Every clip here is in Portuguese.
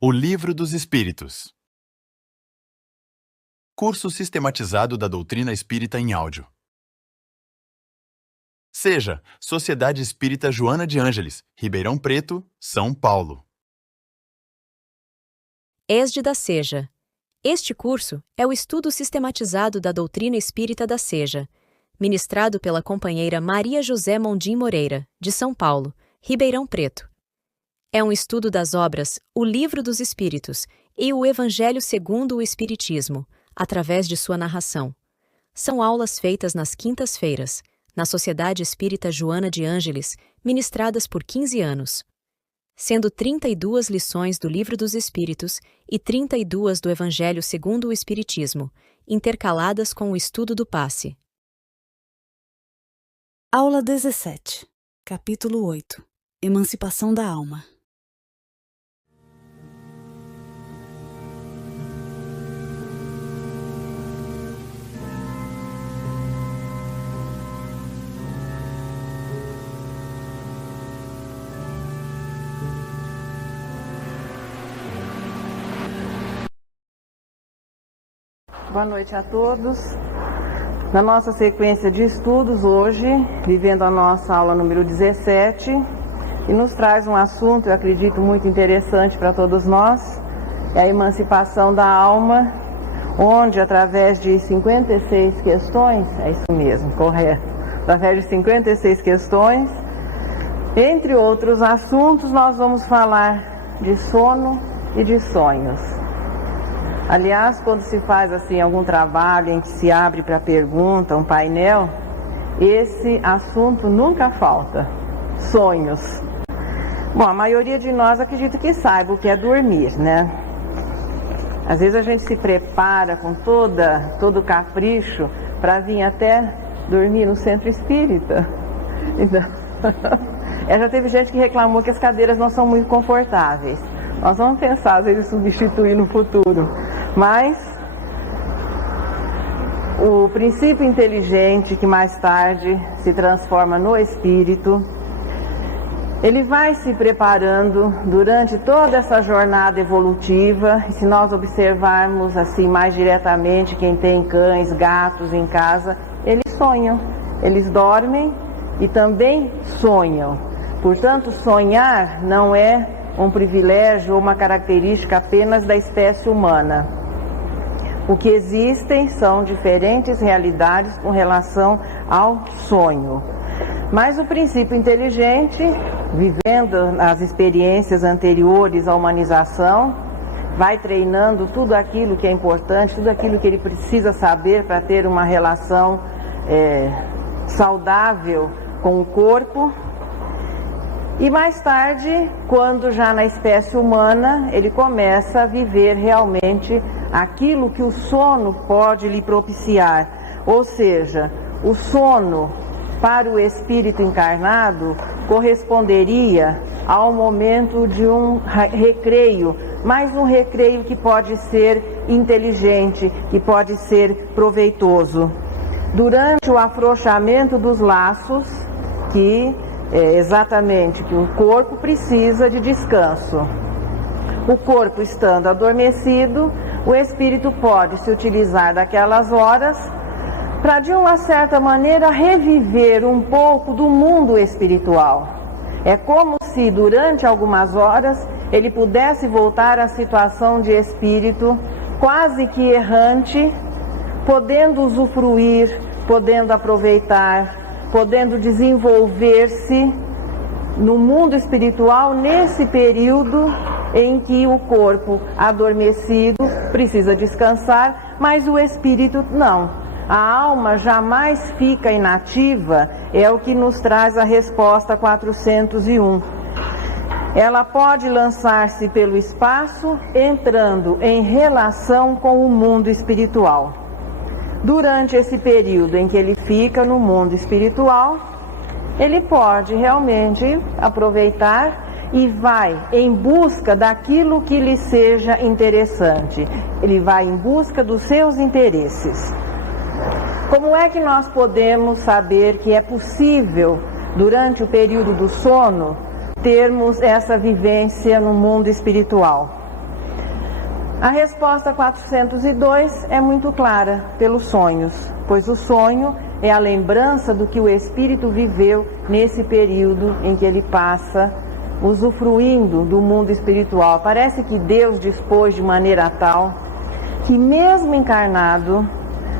O Livro dos Espíritos. Curso sistematizado da doutrina espírita em áudio. Seja Sociedade Espírita Joana de Ângeles, Ribeirão Preto, São Paulo. ESD da Seja. Este curso é o estudo sistematizado da doutrina espírita da Seja, ministrado pela companheira Maria José Mondim Moreira, de São Paulo, Ribeirão Preto. É um estudo das obras O Livro dos Espíritos e o Evangelho segundo o Espiritismo, através de sua narração. São aulas feitas nas quintas-feiras, na Sociedade Espírita Joana de Ângeles, ministradas por 15 anos. Sendo 32 lições do Livro dos Espíritos e 32 do Evangelho segundo o Espiritismo, intercaladas com o estudo do passe. Aula 17, capítulo 8. Emancipação da alma. Boa noite a todos. Na nossa sequência de estudos hoje, vivendo a nossa aula número 17, e nos traz um assunto, eu acredito, muito interessante para todos nós, é a emancipação da alma, onde através de 56 questões, é isso mesmo, correto, através de 56 questões, entre outros assuntos, nós vamos falar de sono e de sonhos. Aliás, quando se faz assim algum trabalho em que se abre para pergunta, um painel, esse assunto nunca falta, sonhos. Bom, a maioria de nós acredita que saiba o que é dormir, né? Às vezes a gente se prepara com todo capricho para vir até dormir no centro espírita. Então, já teve gente que reclamou que as cadeiras não são muito confortáveis. Nós vamos pensar às vezes em substituir no futuro. Mas o princípio inteligente que mais tarde se transforma no espírito, ele vai se preparando durante toda essa jornada evolutiva. E se nós observarmos assim mais diretamente quem tem cães, gatos em casa, eles sonham, eles dormem e também sonham. Portanto, sonhar não é um privilégio ou uma característica apenas da espécie humana. O que existem são diferentes realidades com relação ao sonho. Mas o princípio inteligente, vivendo as experiências anteriores à humanização, vai treinando tudo aquilo que é importante, tudo aquilo que ele precisa saber para ter uma relação saudável com o corpo. E mais tarde, quando já na espécie humana, ele começa a viver realmente aquilo que o sono pode lhe propiciar. Ou seja, o sono para o espírito encarnado corresponderia ao momento de um recreio, mas um recreio que pode ser inteligente, que pode ser proveitoso. Durante o afrouxamento dos laços, que exatamente que o corpo precisa de descanso. O corpo estando adormecido, o espírito pode se utilizar daquelas horas para, de uma certa maneira, reviver um pouco do mundo espiritual. É como se durante algumas horas ele pudesse voltar à situação de espírito quase que errante, podendo usufruir, podendo aproveitar, podendo desenvolver-se no mundo espiritual nesse período em que o corpo adormecido precisa descansar, mas o espírito não. A alma jamais fica inativa, é o que nos traz a resposta 401. Ela pode lançar-se pelo espaço, entrando em relação com o mundo espiritual. Durante esse período em que ele fica no mundo espiritual, ele pode realmente aproveitar e vai em busca daquilo que lhe seja interessante. Ele vai em busca dos seus interesses. Como é que nós podemos saber que é possível, durante o período do sono, termos essa vivência no mundo espiritual? A resposta 402 é muito clara, pelos sonhos, pois o sonho é a lembrança do que o espírito viveu nesse período em que ele passa usufruindo do mundo espiritual. Parece que Deus dispôs de maneira tal que mesmo encarnado,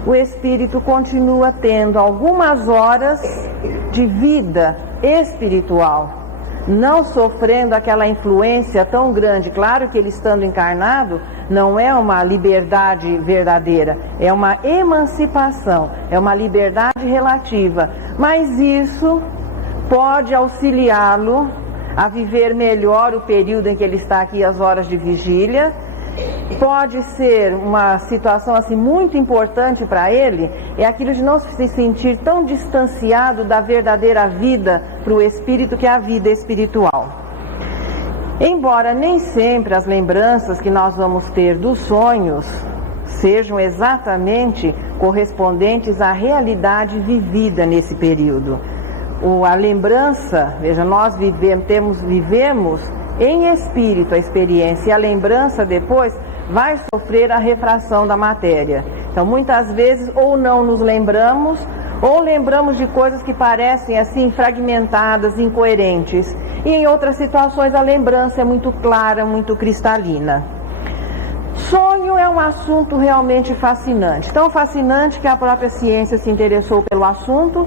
o espírito continua tendo algumas horas de vida espiritual, não sofrendo aquela influência tão grande. Claro que ele estando encarnado não é uma liberdade verdadeira, é uma emancipação, é uma liberdade relativa, mas isso pode auxiliá-lo a viver melhor o período em que ele está aqui, as horas de vigília. Pode ser uma situação assim muito importante para ele, é aquilo de não se sentir tão distanciado da verdadeira vida para o espírito, que é a vida espiritual. Embora nem sempre as lembranças que nós vamos ter dos sonhos sejam exatamente correspondentes à realidade vivida nesse período. A lembrança, veja, nós vivemos em espírito a experiência, e a lembrança depois vai sofrer a refração da matéria. Então muitas vezes ou não nos lembramos, ou lembramos de coisas que parecem assim fragmentadas, incoerentes, e em outras situações a lembrança é muito clara, muito cristalina. Sonho é um assunto realmente fascinante, tão fascinante que a própria ciência se interessou pelo assunto,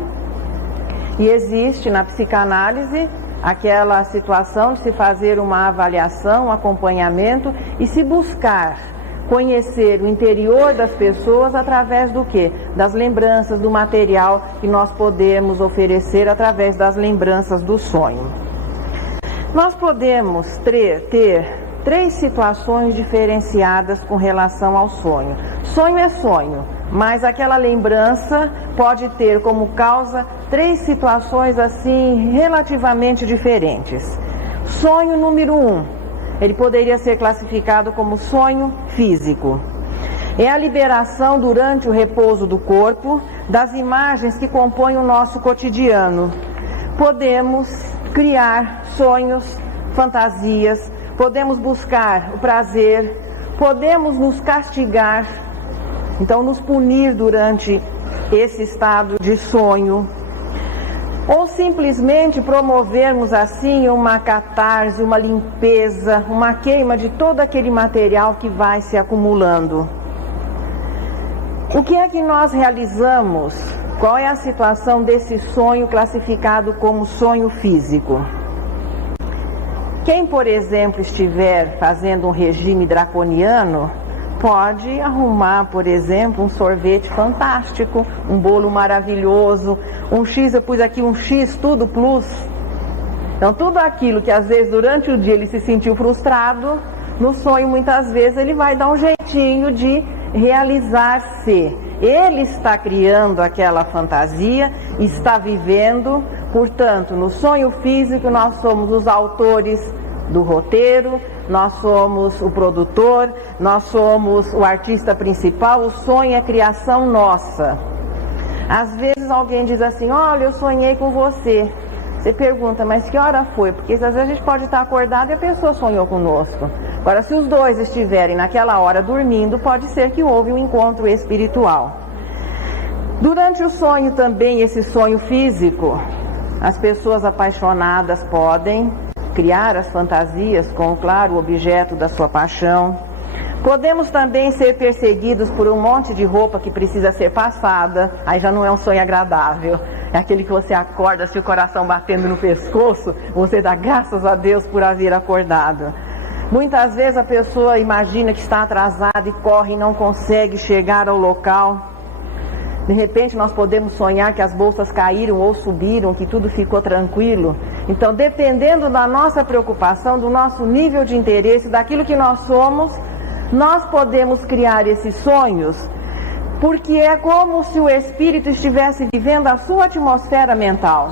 e existe na psicanálise aquela situação de se fazer uma avaliação, um acompanhamento e se buscar conhecer o interior das pessoas através do quê? Das lembranças, do material que nós podemos oferecer através das lembranças do sonho. Nós podemos ter três situações diferenciadas com relação ao sonho. Sonho é sonho, mas aquela lembrança pode ter como causa três situações assim relativamente diferentes. Sonho número 1, ele poderia ser classificado como sonho físico. É a liberação durante o repouso do corpo das imagens que compõem o nosso cotidiano. Podemos criar sonhos, fantasias, podemos buscar o prazer, podemos nos castigar, então nos punir durante esse estado de sonho, ou simplesmente promovermos assim uma catarse, uma limpeza, uma queima de todo aquele material que vai se acumulando. O que é que nós realizamos? Qual é a situação desse sonho classificado como sonho físico? Quem, por exemplo, estiver fazendo um regime draconiano, pode arrumar, por exemplo, um sorvete fantástico, um bolo maravilhoso, um X, eu pus aqui um X, tudo plus. Então, tudo aquilo que às vezes durante o dia ele se sentiu frustrado, no sonho muitas vezes ele vai dar um jeitinho de realizar-se. Ele está criando aquela fantasia, está vivendo, portanto, no sonho físico nós somos os autores do roteiro, nós somos o produtor, nós somos o artista principal, o sonho é criação nossa. Às vezes alguém diz assim, olha, eu sonhei com você. Você pergunta, mas que hora foi? Porque às vezes a gente pode estar acordado e a pessoa sonhou conosco. Agora, se os dois estiverem naquela hora dormindo, pode ser que houve um encontro espiritual. Durante o sonho também, esse sonho físico, as pessoas apaixonadas podem criar as fantasias com, claro, o objeto da sua paixão. Podemos também ser perseguidos por um monte de roupa que precisa ser passada, aí já não é um sonho agradável, é aquele que você acorda, se o coração batendo no pescoço, você dá graças a Deus por haver acordado. Muitas vezes a pessoa imagina que está atrasada e corre e não consegue chegar ao local. De repente nós podemos sonhar que as bolsas caíram ou subiram, que tudo ficou tranquilo. Então, dependendo da nossa preocupação, do nosso nível de interesse, daquilo que nós somos, nós podemos criar esses sonhos, porque é como se o espírito estivesse vivendo a sua atmosfera mental.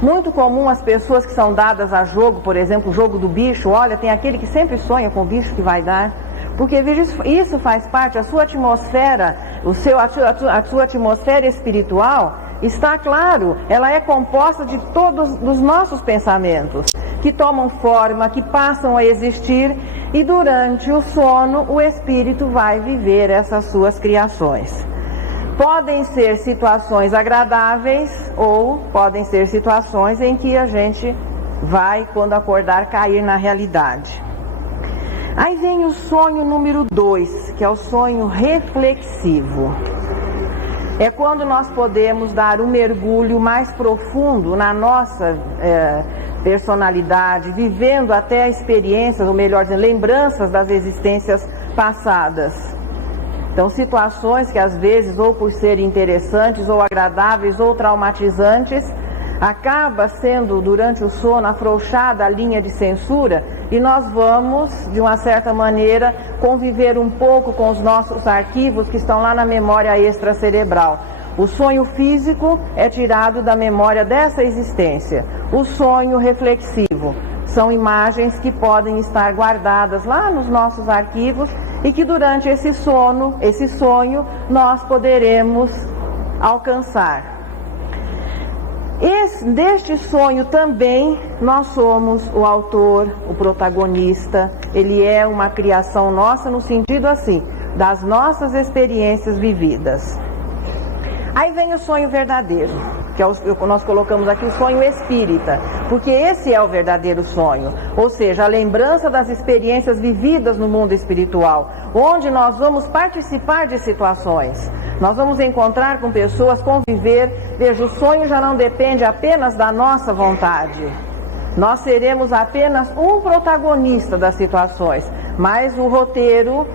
Muito comum as pessoas que são dadas a jogo, por exemplo, o jogo do bicho, olha, tem aquele que sempre sonha com o bicho que vai dar, porque veja, isso faz parte, a sua atmosfera, a sua atmosfera espiritual, está claro, ela é composta de todos os nossos pensamentos, que tomam forma, que passam a existir, e durante o sono o espírito vai viver essas suas criações. Podem ser situações agradáveis ou podem ser situações em que a gente vai, quando acordar, cair na realidade. Aí vem o sonho número 2, que é o sonho reflexivo. É quando nós podemos dar um mergulho mais profundo na nossa personalidade, vivendo até experiências, ou melhor dizendo, lembranças das existências passadas. Então, situações que às vezes, ou por serem interessantes, ou agradáveis, ou traumatizantes, acaba sendo, durante o sono, afrouxada a linha de censura e nós vamos, de uma certa maneira, conviver um pouco com os nossos arquivos que estão lá na memória extracerebral. O sonho físico é tirado da memória dessa existência. O sonho reflexivo são imagens que podem estar guardadas lá nos nossos arquivos e que durante esse sonho, nós poderemos alcançar. Deste sonho também nós somos o autor, o protagonista. Ele é uma criação nossa no sentido assim, das nossas experiências vividas. Aí vem o sonho verdadeiro, que é nós colocamos aqui o sonho espírita, porque esse é o verdadeiro sonho, ou seja, a lembrança das experiências vividas no mundo espiritual, onde nós vamos participar de situações, nós vamos encontrar com pessoas, conviver. Veja, o sonho já não depende apenas da nossa vontade, nós seremos apenas um protagonista das situações, mas o roteiro,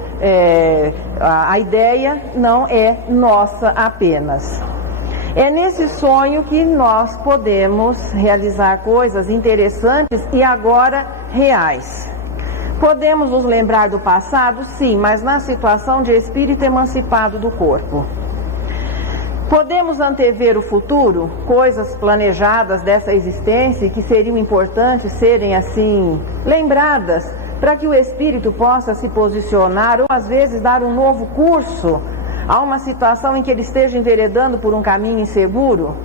a ideia não é nossa apenas. É nesse sonho que nós podemos realizar coisas interessantes e agora reais. Podemos nos lembrar do passado? Sim, mas na situação de espírito emancipado do corpo. Podemos antever o futuro? Coisas planejadas dessa existência e que seriam importantes serem assim lembradas, para que o espírito possa se posicionar ou às vezes dar um novo curso a uma situação em que ele esteja enveredando por um caminho inseguro.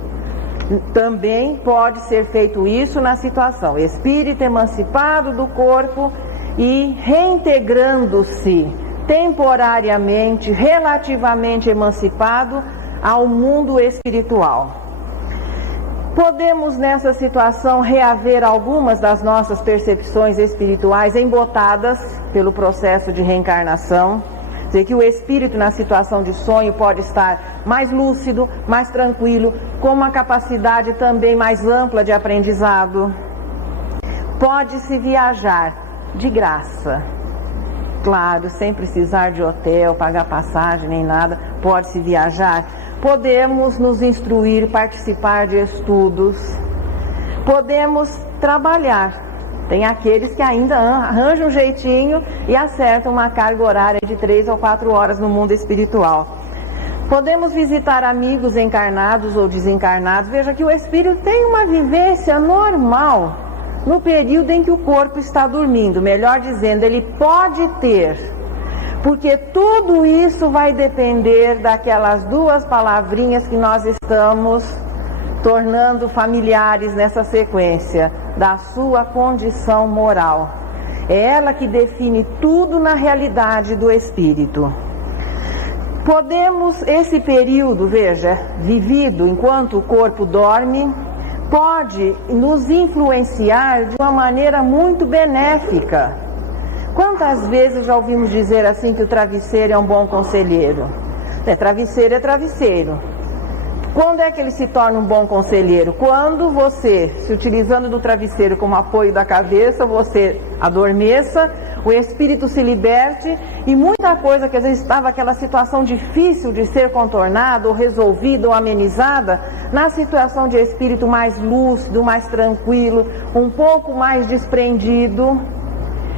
Também pode ser feito isso na situação espírito emancipado do corpo e reintegrando-se temporariamente, relativamente emancipado ao mundo espiritual. Podemos nessa situação reaver algumas das nossas percepções espirituais embotadas pelo processo de reencarnação. Dizer que o espírito na situação de sonho pode estar mais lúcido, mais tranquilo, com uma capacidade também mais ampla de aprendizado. Pode-se viajar de graça. Claro, sem precisar de hotel, pagar passagem nem nada, pode-se viajar. Podemos nos instruir, participar de estudos, podemos trabalhar. Tem aqueles que ainda arranjam um jeitinho e acertam uma carga horária de 3 ou 4 horas no mundo espiritual. Podemos visitar amigos encarnados ou desencarnados. Veja que o espírito tem uma vivência normal no período em que o corpo está dormindo. Melhor dizendo, ele pode ter. Porque tudo isso vai depender daquelas 2 palavrinhas que nós estamos tornando familiares nessa sequência, da sua condição moral. É ela que define tudo na realidade do espírito. Podemos, esse período, veja, vivido enquanto o corpo dorme, pode nos influenciar de uma maneira muito benéfica. Quantas vezes já ouvimos dizer assim que o travesseiro é um bom conselheiro? Travesseiro é travesseiro. Quando é que ele se torna um bom conselheiro? Quando você, se utilizando do travesseiro como apoio da cabeça, você adormeça, o espírito se liberte e muita coisa que às vezes estava aquela situação difícil de ser contornada ou resolvida ou amenizada, na situação de espírito mais lúcido, mais tranquilo, um pouco mais desprendido,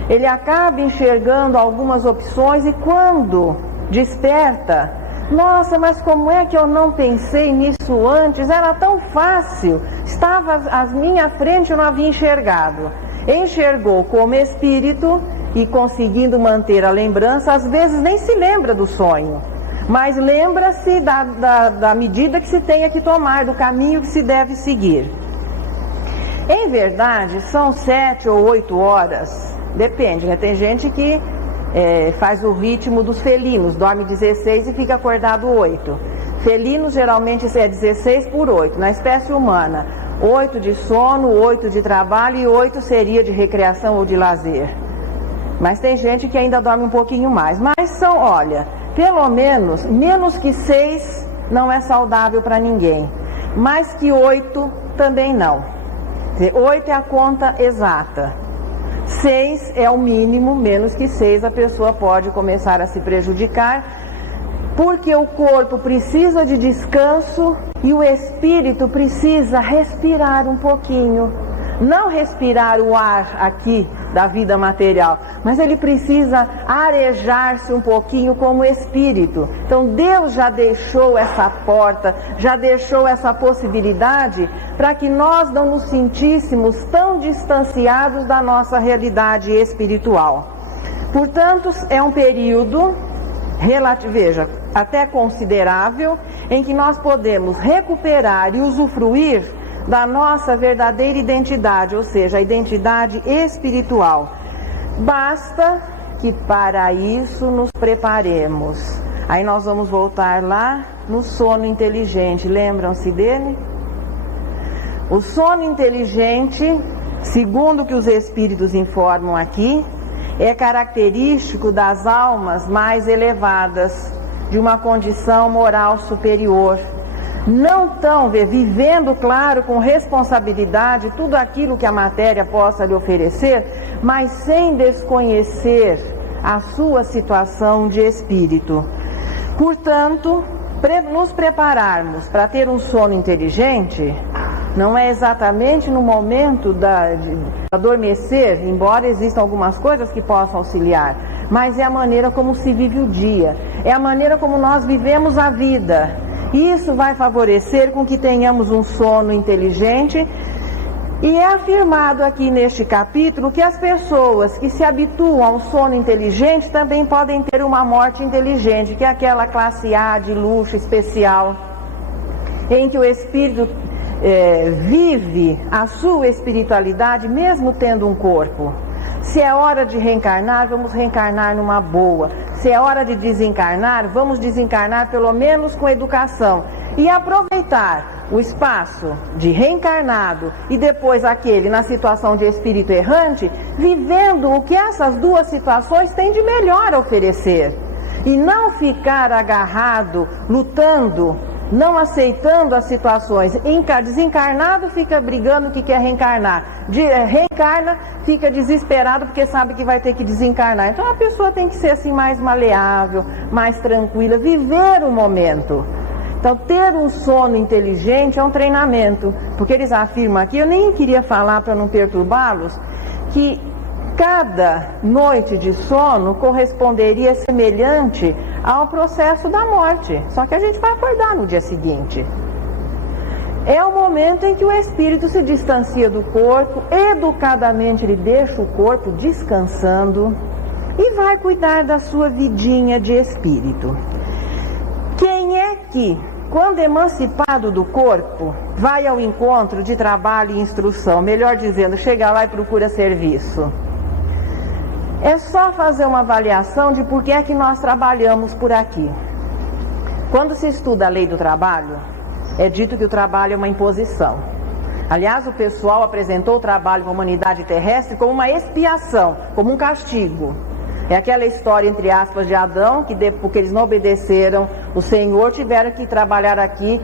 ele acaba enxergando algumas opções e quando desperta, nossa, mas como é que eu não pensei nisso antes? Era tão fácil, estava à minha frente, eu não havia enxergado. Enxergou como espírito e conseguindo manter a lembrança, às vezes nem se lembra do sonho, mas lembra-se da medida que se tenha que tomar, do caminho que se deve seguir. Em verdade, são 7 ou 8 horas Depende, né? Tem gente que faz o ritmo dos felinos, dorme 16 e fica acordado 8. Felinos geralmente é 16 por 8. Na espécie humana, 8 de sono, 8 de trabalho e 8 seria de recreação ou de lazer. Mas tem gente que ainda dorme um pouquinho mais. Mas são, olha, pelo menos que 6 não é saudável para ninguém. Mais que 8 também não. Quer dizer, 8 é a conta exata. 6 é o mínimo, menos que 6 a pessoa pode começar a se prejudicar, porque o corpo precisa de descanso e o espírito precisa respirar um pouquinho. Não respirar o ar aqui da vida material, mas ele precisa arejar-se um pouquinho como espírito. Então Deus já deixou essa porta, já deixou essa possibilidade para que nós não nos sentíssemos tão distanciados da nossa realidade espiritual. Portanto, é um período veja, até considerável, em que nós podemos recuperar e usufruir da nossa verdadeira identidade, ou seja, a identidade espiritual. Basta que para isso nos preparemos. Aí nós vamos voltar lá no sono inteligente, lembram-se dele? O sono inteligente, segundo o que os espíritos informam aqui, é característico das almas mais elevadas, de uma condição moral superior. Não estão vivendo, claro, com responsabilidade tudo aquilo que a matéria possa lhe oferecer, mas sem desconhecer a sua situação de espírito. Portanto, nos prepararmos para ter um sono inteligente não é exatamente no momento de adormecer, embora existam algumas coisas que possam auxiliar, mas é a maneira como se vive o dia, é a maneira como nós vivemos a vida. Isso vai favorecer com que tenhamos um sono inteligente. E é afirmado aqui neste capítulo que as pessoas que se habituam ao sono inteligente também podem ter uma morte inteligente, que é aquela classe A de luxo especial, em que o espírito vive a sua espiritualidade mesmo tendo um corpo. Se é hora de reencarnar, vamos reencarnar numa boa. Se é hora de desencarnar, vamos desencarnar pelo menos com educação. E aproveitar o espaço de reencarnado e depois aquele na situação de espírito errante, vivendo o que essas duas situações têm de melhor a oferecer. E não ficar agarrado, lutando, não aceitando as situações. Desencarnado fica brigando que quer reencarnar. Reencarna, fica desesperado porque sabe que vai ter que desencarnar. Então a pessoa tem que ser assim mais maleável, mais tranquila, viver o momento. Então ter um sono inteligente é um treinamento, porque eles afirmam aqui, eu nem queria falar para não perturbá-los, que cada noite de sono corresponderia semelhante ao processo da morte, só que a gente vai acordar no dia seguinte. É o momento em que o espírito se distancia do corpo, educadamente ele deixa o corpo descansando e vai cuidar da sua vidinha de espírito. Quem é que, quando emancipado do corpo, vai ao encontro de trabalho e instrução, melhor dizendo, chega lá e procura serviço? É só fazer uma avaliação de por que é que nós trabalhamos por aqui. Quando se estuda a lei do trabalho, é dito que o trabalho é uma imposição. Aliás, o pessoal apresentou o trabalho com a humanidade terrestre como uma expiação, como um castigo. É aquela história, entre aspas, de Adão, que porque eles não obedeceram o Senhor, tiveram que trabalhar aqui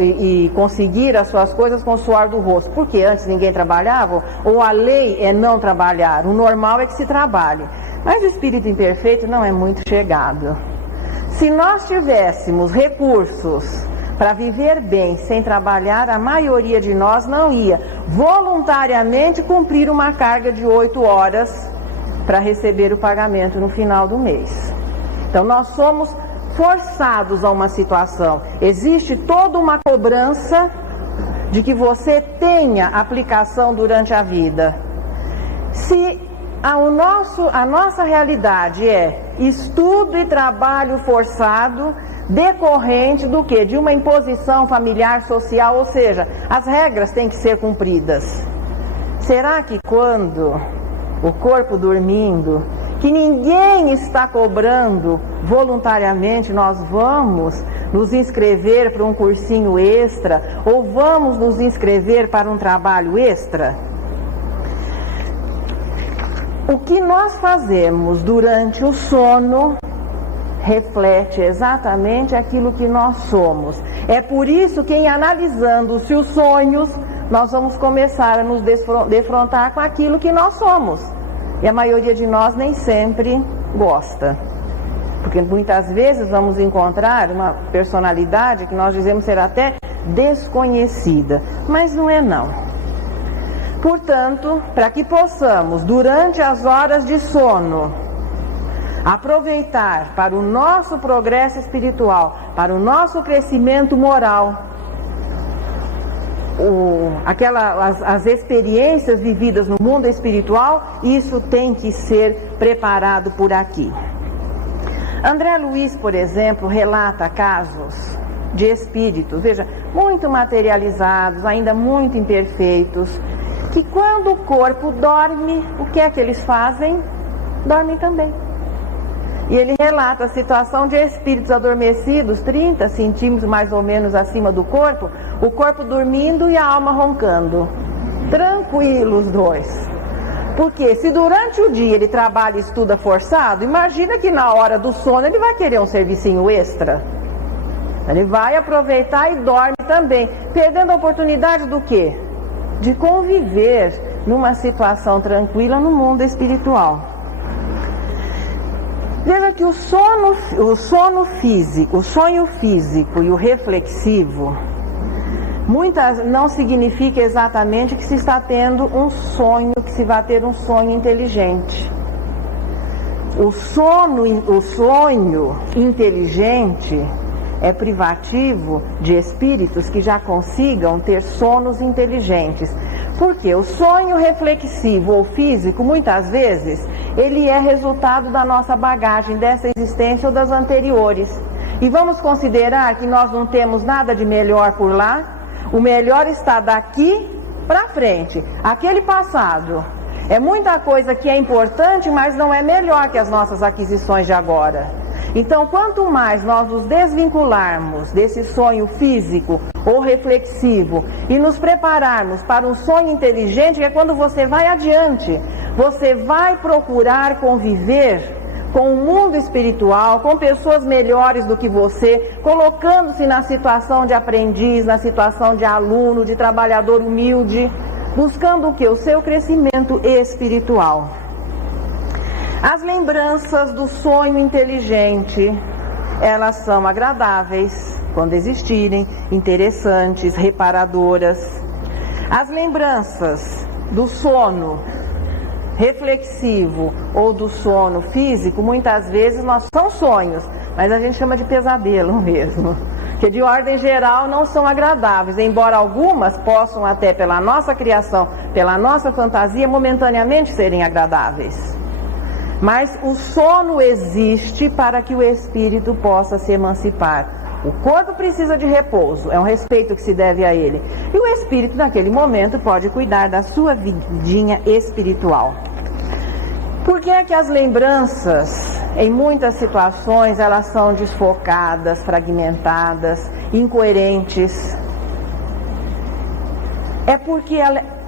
e conseguir as suas coisas com o suor do rosto. Porque antes ninguém trabalhava? Ou a lei é não trabalhar? O normal é que se trabalhe. Mas o espírito imperfeito não é muito chegado. Se nós tivéssemos recursos para viver bem sem trabalhar, a maioria de nós não ia voluntariamente cumprir uma carga de 8 horas para receber o pagamento no final do mês. Então nós somos forçados a uma situação. Existe toda uma cobrança de que você tenha aplicação durante a vida. Se a nossa realidade é estudo e trabalho forçado, decorrente do quê? De uma imposição familiar, social, ou seja, as regras têm que ser cumpridas. Será que quando o corpo dormindo, que ninguém está cobrando voluntariamente, nós vamos nos inscrever para um cursinho extra ou vamos nos inscrever para um trabalho extra? O que nós fazemos durante o sono reflete exatamente aquilo que nós somos. É por isso que, em analisando-se os sonhos, nós vamos começar a nos defrontar com aquilo que nós somos. E a maioria de nós nem sempre gosta. Porque muitas vezes vamos encontrar uma personalidade que nós dizemos ser até desconhecida. Mas não é não. Portanto, para que possamos, durante as horas de sono, aproveitar para o nosso progresso espiritual, para o nosso crescimento moral, as experiências vividas no mundo espiritual, isso tem que ser preparado por aqui. André Luiz, por exemplo, relata casos de espíritos, veja, muito materializados, ainda muito imperfeitos, que quando o corpo dorme, o que é que eles fazem? Dormem também. E ele relata a situação de espíritos adormecidos, 30 centímetros mais ou menos acima do corpo, o corpo dormindo e a alma roncando. Tranquilos os dois. Porque se durante o dia ele trabalha e estuda forçado, imagina que na hora do sono ele vai querer um servicinho extra. Ele vai aproveitar e dorme também, perdendo a oportunidade do quê? De conviver numa situação tranquila no mundo espiritual. Veja que o sono físico, o sonho físico e o reflexivo, não significa exatamente que se está tendo um sonho, que se vai ter um sonho inteligente. O sonho inteligente é privativo de espíritos que já consigam ter sonos inteligentes. Porque o sonho reflexivo ou físico, muitas vezes, ele é resultado da nossa bagagem, dessa existência ou das anteriores. E vamos considerar que nós não temos nada de melhor por lá? O melhor está daqui para frente. Aquele passado é muita coisa que é importante, mas não é melhor que as nossas aquisições de agora. Então, quanto mais nós nos desvincularmos desse sonho físico ou reflexivo e nos prepararmos para um sonho inteligente, que é quando você vai adiante, você vai procurar conviver com o mundo espiritual, com pessoas melhores do que você, colocando-se na situação de aprendiz, na situação de aluno, de trabalhador humilde, buscando o quê? O seu crescimento espiritual. As lembranças do sonho inteligente, elas são agradáveis quando existirem, interessantes, reparadoras. As lembranças do sono reflexivo ou do sono físico, muitas vezes são sonhos, mas a gente chama de pesadelo mesmo, que de ordem geral não são agradáveis, embora algumas possam até pela nossa criação, pela nossa fantasia, momentaneamente serem agradáveis. Mas o sono existe para que o espírito possa se emancipar. O corpo precisa de repouso, é um respeito que se deve a ele. E o espírito, naquele momento, pode cuidar da sua vidinha espiritual. Por que é que as lembranças, em muitas situações, elas são desfocadas, fragmentadas, incoerentes? É porque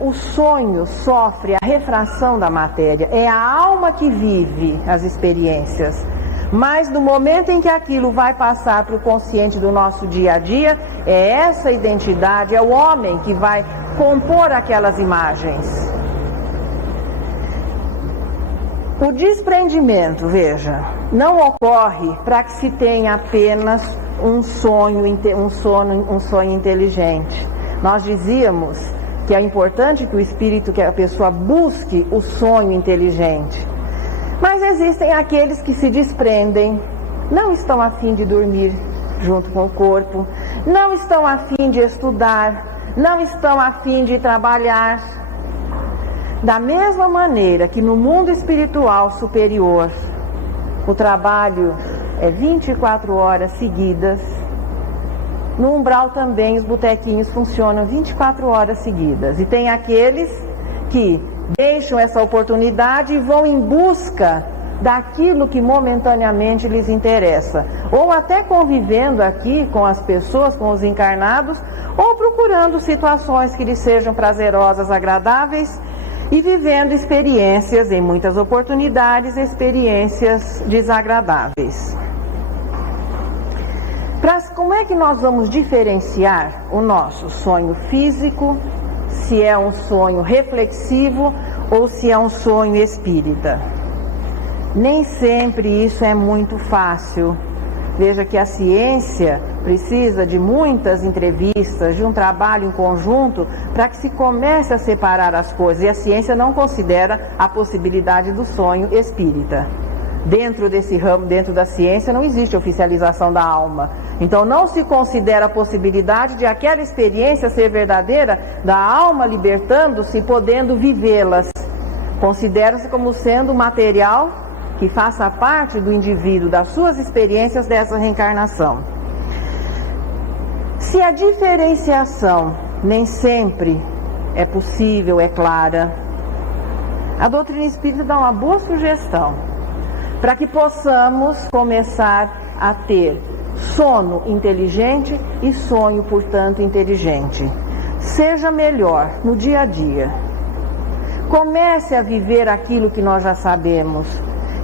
o sonho sofre a refração da matéria, é a alma que vive as experiências. Mas no momento em que aquilo vai passar para o consciente do nosso dia a dia, é essa identidade, é o homem que vai compor aquelas imagens. O desprendimento, veja, não ocorre para que se tenha apenas um sonho inteligente. Nós dizíamos que é importante que o espírito, que a pessoa busque o sonho inteligente. Mas existem aqueles que se desprendem, não estão a fim de dormir junto com o corpo, não estão a fim de estudar, não estão a fim de trabalhar. Da mesma maneira que no mundo espiritual superior, o trabalho é 24 horas seguidas, no umbral também os botequinhos funcionam 24 horas seguidas. E tem aqueles que deixam essa oportunidade e vão em busca daquilo que momentaneamente lhes interessa, ou até convivendo aqui com as pessoas, com os encarnados, ou procurando situações que lhes sejam prazerosas, agradáveis, e vivendo experiências, em muitas oportunidades, experiências desagradáveis. Como é que nós vamos diferenciar o nosso sonho físico, se é um sonho reflexivo ou se é um sonho espírita? Nem sempre isso é muito fácil. Veja que a ciência precisa de muitas entrevistas, de um trabalho em conjunto, para que se comece a separar as coisas. E a ciência não considera a possibilidade do sonho espírita. Dentro desse ramo, dentro da ciência, não existe oficialização da alma. Então não se considera a possibilidade de aquela experiência ser verdadeira, da alma libertando-se e podendo vivê-las. Considera-se como sendo material que faça parte do indivíduo, das suas experiências dessa reencarnação. Se a diferenciação nem sempre é possível, é clara, a doutrina espírita dá uma boa sugestão para que possamos começar a ter sono inteligente e sonho, portanto, inteligente. Seja melhor no dia a dia. Comece a viver aquilo que nós já sabemos.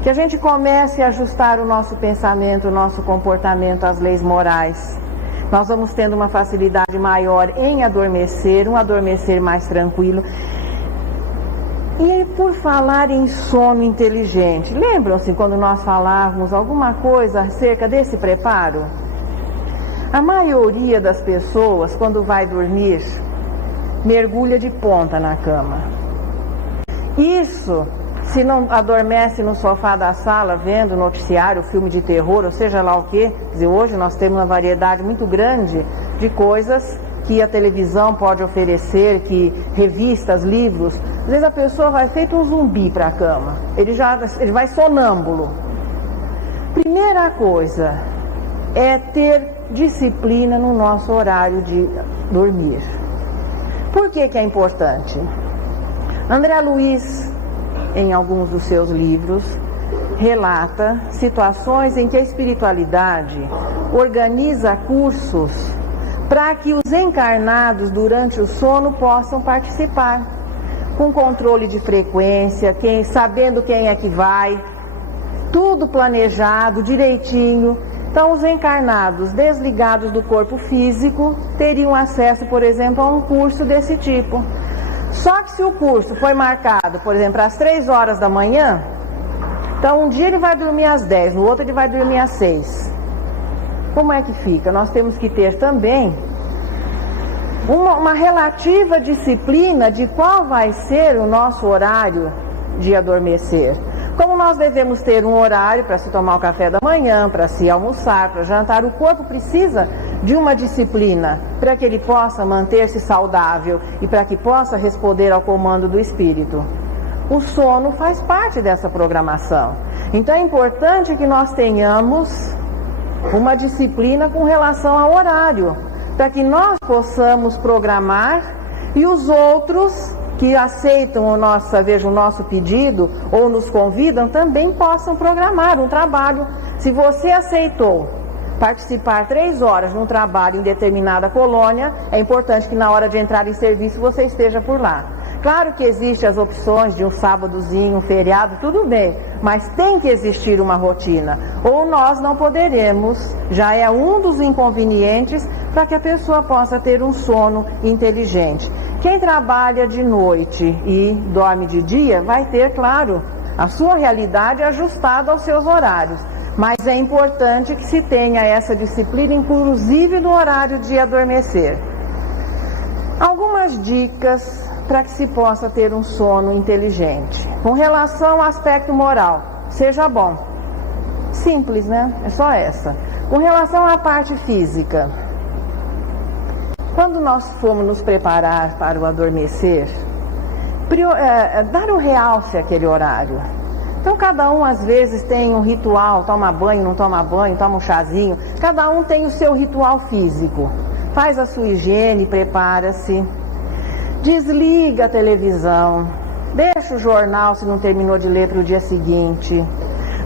Que a gente comece a ajustar o nosso pensamento, o nosso comportamento às leis morais. Nós vamos tendo uma facilidade maior em adormecer, um adormecer mais tranquilo. E por falar em sono inteligente, lembram-se quando nós falávamos alguma coisa acerca desse preparo? A maioria das pessoas, quando vai dormir, mergulha de ponta na cama. Isso, se não adormece no sofá da sala vendo noticiário, filme de terror, ou seja lá o quê. Quer dizer, hoje nós temos uma variedade muito grande de coisas que a televisão pode oferecer, que revistas, livros. Às vezes a pessoa vai feito um zumbi para a cama, ele vai sonâmbulo. Primeira coisa é ter disciplina no nosso horário de dormir. Por que é importante? André Luiz, em alguns dos seus livros, relata situações em que a espiritualidade organiza cursos para que os encarnados durante o sono possam participar, com controle de frequência, sabendo quem é que vai, tudo planejado, direitinho. Então os encarnados desligados do corpo físico teriam acesso, por exemplo, a um curso desse tipo. Só que se o curso foi marcado, por exemplo, às 3 horas da manhã, então um dia ele vai dormir às 10, no outro ele vai dormir às 6. Como é que fica? Nós temos que ter também uma relativa disciplina de qual vai ser o nosso horário de adormecer. Como nós devemos ter um horário para se tomar o café da manhã, para se almoçar, para jantar, o corpo precisa de uma disciplina para que ele possa manter-se saudável e para que possa responder ao comando do espírito. O sono faz parte dessa programação. Então é importante que nós tenhamos uma disciplina com relação ao horário, para que nós possamos programar e os outros que aceitam o nosso pedido ou nos convidam também possam programar um trabalho. Se você aceitou participar 3 horas de um trabalho em determinada colônia, é importante que na hora de entrar em serviço você esteja por lá. Claro que existem as opções de um sábadozinho, um feriado, tudo bem, mas tem que existir uma rotina, ou nós não poderemos, já é um dos inconvenientes para que a pessoa possa ter um sono inteligente. Quem trabalha de noite e dorme de dia vai ter, claro, a sua realidade ajustada aos seus horários, mas é importante que se tenha essa disciplina, inclusive no horário de adormecer. Algumas dicas para que se possa ter um sono inteligente. Com relação ao aspecto moral, seja bom. Simples, né? É só essa. Com relação à parte física, quando nós formos nos preparar para o adormecer, dar um realce àquele horário. Então cada um às vezes tem um ritual, toma banho, não toma banho, toma um chazinho. Cada um tem o seu ritual físico. Faz a sua higiene, prepara-se. Desliga a televisão, Deixa o jornal se não terminou de ler para o dia seguinte.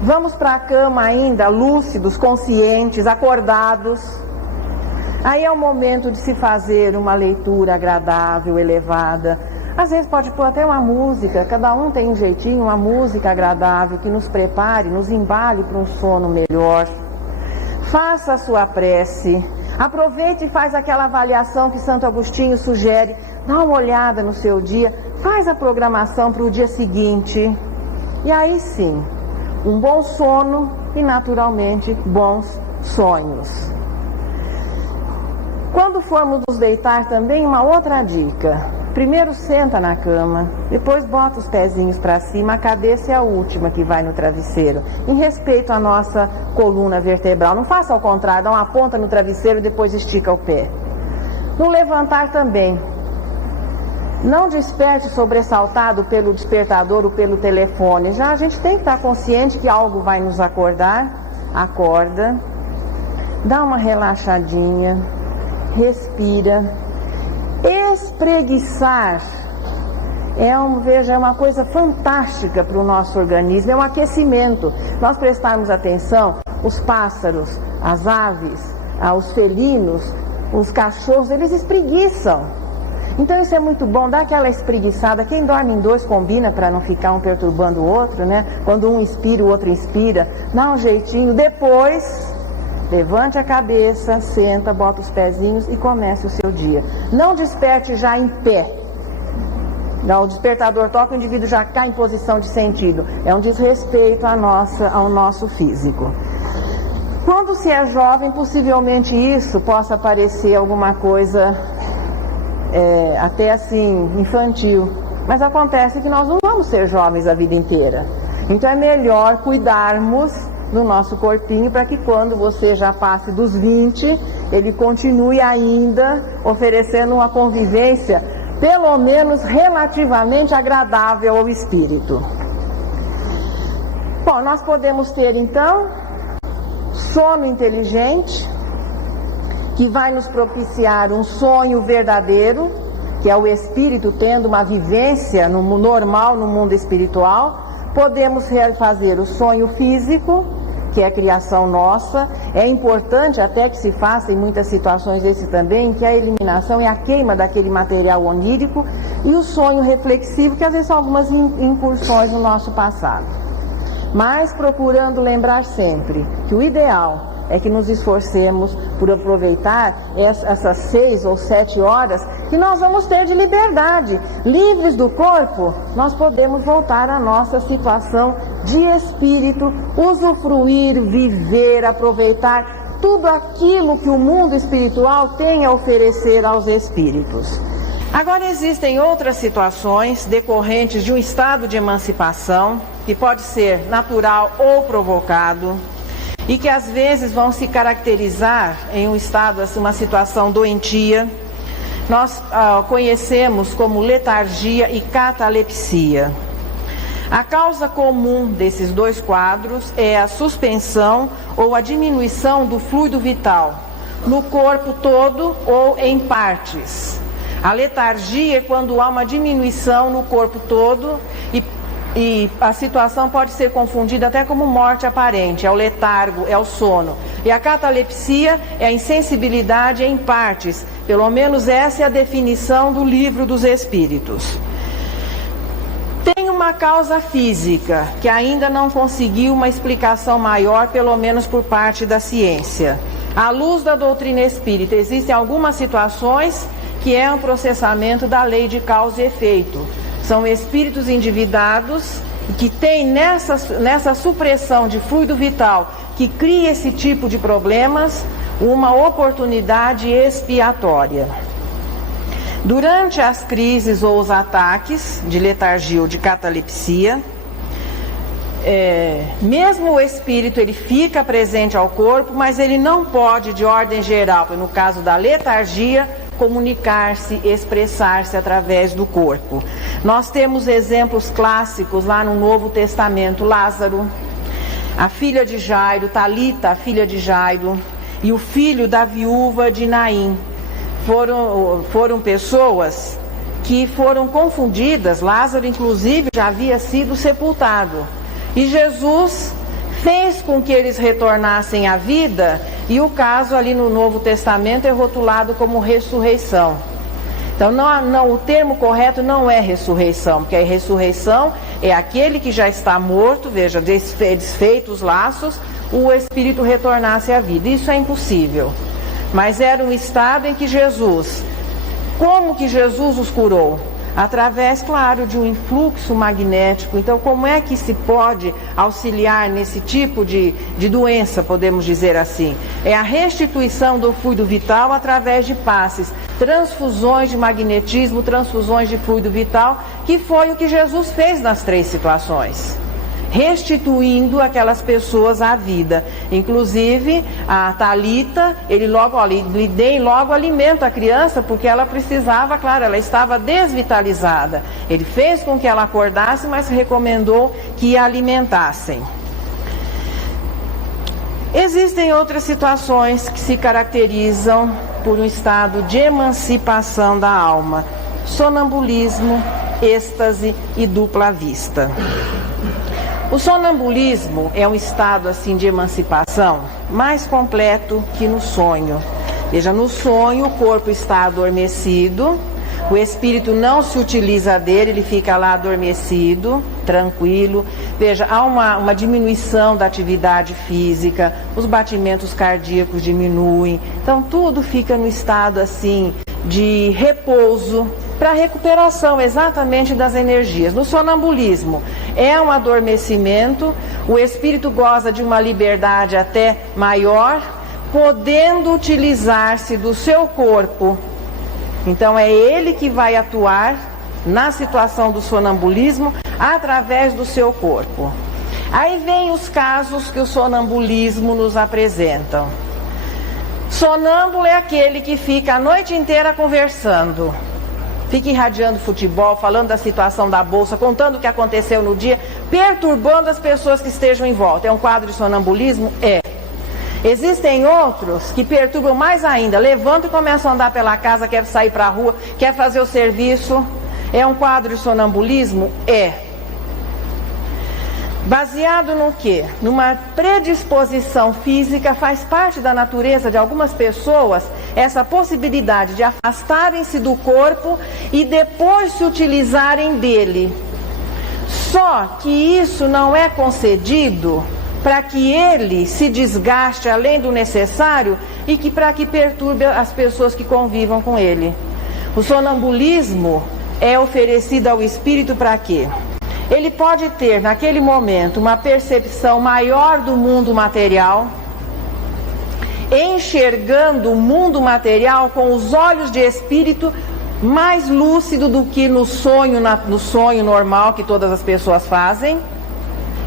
Vamos para a cama ainda lúcidos, conscientes, acordados. Aí é o momento de se fazer uma leitura agradável, elevada. Às vezes pode pôr até uma música, cada um tem um jeitinho, uma música agradável que nos prepare, nos embale para um sono melhor. Faça a sua prece, aproveite e faz aquela avaliação que Santo Agostinho sugere, dá uma olhada no seu dia, faz a programação para o dia seguinte. E aí sim, um bom sono e naturalmente bons sonhos. Quando formos nos deitar também, uma outra dica. Primeiro senta na cama, depois bota os pezinhos para cima, a cabeça é a última que vai no travesseiro, em respeito à nossa coluna vertebral. Não faça ao contrário, dá uma ponta no travesseiro e depois estica o pé. No levantar também, não desperte sobressaltado pelo despertador ou pelo telefone. Já a gente tem que estar consciente que algo vai nos acordar. Acorda, dá uma relaxadinha, respira. Espreguiçar é uma coisa fantástica para o nosso organismo, é um aquecimento. Nós prestarmos atenção, os pássaros, as aves, os felinos, os cachorros, eles espreguiçam. Então isso é muito bom, dá aquela espreguiçada. Quem dorme em dois combina para não ficar um perturbando o outro, né? Quando um inspira, o outro inspira, dá um jeitinho, depois levante a cabeça, senta, bota os pezinhos e comece o seu dia. Não desperte já em pé. Não, o despertador toca, o indivíduo já cai em posição de sentido. É um desrespeito ao nosso físico. Quando se é jovem, possivelmente isso possa parecer alguma coisa até assim, infantil. Mas acontece que nós não vamos ser jovens a vida inteira. Então é melhor cuidarmos no nosso corpinho, para que quando você já passe dos 20, ele continue ainda oferecendo uma convivência, pelo menos relativamente agradável ao espírito. Bom, nós podemos ter então sono inteligente, que vai nos propiciar um sonho verdadeiro, que é o espírito tendo uma vivência normal no mundo espiritual. Podemos fazer o sonho físico, que é a criação nossa. É importante até que se faça em muitas situações esse também, que a eliminação é a queima daquele material onírico, e o sonho reflexivo, que às vezes são algumas incursões no nosso passado. Mas procurando lembrar sempre que o ideal é que nos esforcemos por aproveitar essas 6 ou 7 horas que nós vamos ter de liberdade. Livres do corpo, nós podemos voltar à nossa situação de espírito, usufruir, viver, aproveitar tudo aquilo que o mundo espiritual tem a oferecer aos espíritos. Agora existem outras situações decorrentes de um estado de emancipação, que pode ser natural ou provocado, e que às vezes vão se caracterizar em um estado, assim, uma situação doentia. Nós conhecemos como letargia e catalepsia. A causa comum desses dois quadros é a suspensão ou a diminuição do fluido vital, no corpo todo ou em partes. A letargia é quando há uma diminuição no corpo todo e a situação pode ser confundida até como morte aparente, é o letargo, é o sono. E a catalepsia é a insensibilidade em partes, pelo menos essa é a definição do Livro dos Espíritos. Tem uma causa física, que ainda não conseguiu uma explicação maior, pelo menos por parte da ciência. À luz da doutrina espírita, existem algumas situações que é um processamento da lei de causa e efeito. São espíritos endividados que têm nessa supressão de fluido vital que cria esse tipo de problemas, uma oportunidade expiatória. Durante as crises ou os ataques de letargia ou de catalepsia, mesmo o espírito ele fica presente ao corpo, mas ele não pode, de ordem geral, no caso da letargia, comunicar-se, expressar-se através do corpo. Nós temos exemplos clássicos lá no Novo Testamento: Lázaro, a filha de Jairo, Talita, a filha de Jairo, e o filho da viúva de Naim. Foram pessoas que foram confundidas. Lázaro, inclusive, já havia sido sepultado. E Jesus fez com que eles retornassem à vida, e o caso ali no Novo Testamento é rotulado como ressurreição. Então, o termo correto não é ressurreição, porque a ressurreição é aquele que já está morto, veja, desfeitos os laços, o espírito retornasse à vida. Isso é impossível. Mas era um estado em que Jesus, como que Jesus os curou? Através, claro, de um influxo magnético. Então, como é que se pode auxiliar nesse tipo de doença, podemos dizer assim? É a restituição do fluido vital através de passes, transfusões de magnetismo, transfusões de fluido vital, que foi o que Jesus fez nas 3 situações. Restituindo aquelas pessoas à vida. Inclusive a Talita, ele logo alimenta a criança, porque ela precisava, claro, ela estava desvitalizada. Ele fez com que ela acordasse, mas recomendou que a alimentassem. Existem outras situações que se caracterizam por um estado de emancipação da alma: sonambulismo, êxtase e dupla vista. O sonambulismo é um estado assim de emancipação mais completo que no sonho. Veja, no sonho o corpo está adormecido, o espírito não se utiliza dele, ele fica lá adormecido, tranquilo. Veja, há uma diminuição da atividade física, os batimentos cardíacos diminuem, então tudo fica no estado assim de repouso, para recuperação exatamente das energias. No sonambulismo é um adormecimento, o espírito goza de uma liberdade até maior, podendo utilizar-se do seu corpo. Então é ele que vai atuar na situação do sonambulismo através do seu corpo. Aí vem os casos que o sonambulismo nos apresenta. Sonâmbulo é aquele que fica a noite inteira conversando, fica irradiando futebol, falando da situação da bolsa, contando o que aconteceu no dia, perturbando as pessoas que estejam em volta. É um quadro de sonambulismo? É. Existem outros que perturbam mais ainda, levantam e começam a andar pela casa, quer sair para a rua, quer fazer o serviço. É um quadro de sonambulismo? É. Baseado no quê? Numa predisposição física, faz parte da natureza de algumas pessoas essa possibilidade de afastarem-se do corpo e depois se utilizarem dele. Só que isso não é concedido para que ele se desgaste além do necessário e para que perturbe as pessoas que convivam com ele. O sonambulismo é oferecido ao espírito para quê? Ele pode ter, naquele momento, uma percepção maior do mundo material, enxergando o mundo material com os olhos de espírito mais lúcido do que no sonho normal que todas as pessoas fazem.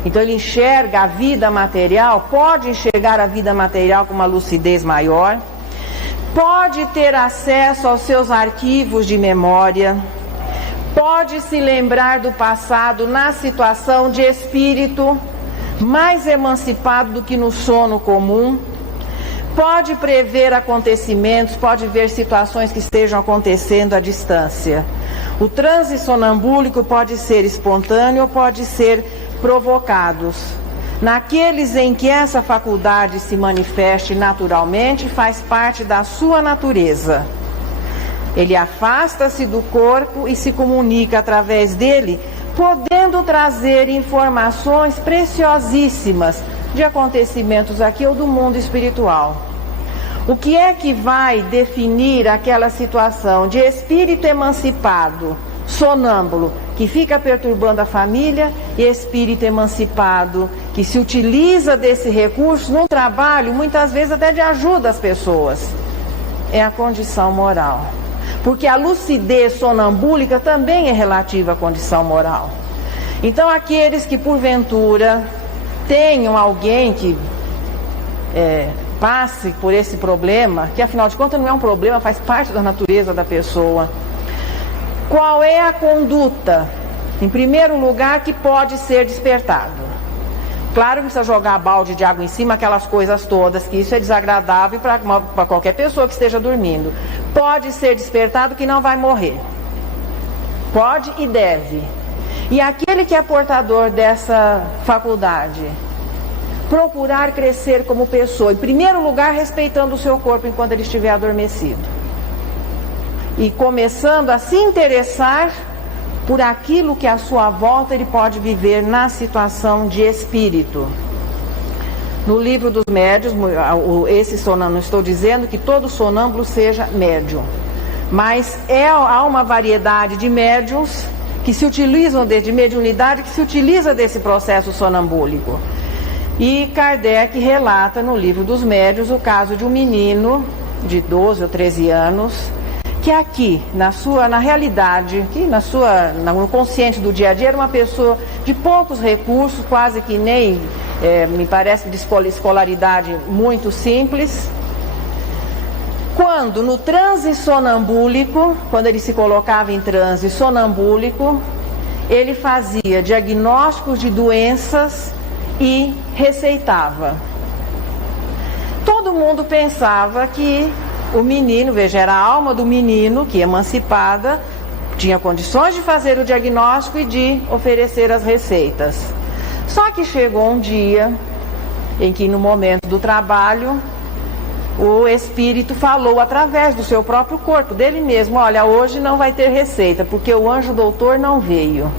Então ele enxerga a vida material, pode enxergar a vida material com uma lucidez maior, pode ter acesso aos seus arquivos de memória, pode se lembrar do passado na situação de espírito mais emancipado do que no sono comum, pode prever acontecimentos, pode ver situações que estejam acontecendo à distância. O transe sonambúlico pode ser espontâneo ou pode ser provocado. Naqueles em que essa faculdade se manifeste naturalmente, faz parte da sua natureza. Ele afasta-se do corpo e se comunica através dele, podendo trazer informações preciosíssimas de acontecimentos aqui ou do mundo espiritual. O que é que vai definir aquela situação de espírito emancipado, sonâmbulo, que fica perturbando a família, e espírito emancipado, que se utiliza desse recurso num trabalho, muitas vezes até de ajuda às pessoas? É a condição moral. Porque a lucidez sonambúlica também é relativa à condição moral. Então aqueles que porventura tenham alguém que passe por esse problema, que afinal de contas não é um problema, faz parte da natureza da pessoa. Qual é a conduta, em primeiro lugar, que pode ser despertado? Claro que precisa jogar balde de água em cima, aquelas coisas todas, que isso é desagradável para qualquer pessoa que esteja dormindo. Pode ser despertado que não vai morrer. Pode e deve. E aquele que é portador dessa faculdade, procurar crescer como pessoa, em primeiro lugar respeitando o seu corpo enquanto ele estiver adormecido. E começando a se interessar por aquilo que à sua volta ele pode viver na situação de espírito. No livro dos médiuns, não estou dizendo que todo sonâmbulo seja médium, mas há uma variedade de médiuns que se utilizam de mediunidade, que se utiliza desse processo sonambúlico. E Kardec relata no livro dos médiuns o caso de um menino de 12 ou 13 anos, que aqui, na realidade, aqui no consciente do dia a dia, era uma pessoa de poucos recursos, quase que nem, me parece, de escolaridade muito simples. Quando no transe sonambúlico, quando ele se colocava em transe sonambúlico, ele fazia diagnósticos de doenças e receitava. Todo mundo pensava que o menino, veja, era a alma do menino que, emancipada, tinha condições de fazer o diagnóstico e de oferecer as receitas. Só que chegou um dia em que, no momento do trabalho, o espírito falou através do seu próprio corpo, dele mesmo: olha, hoje não vai ter receita, porque o anjo doutor não veio.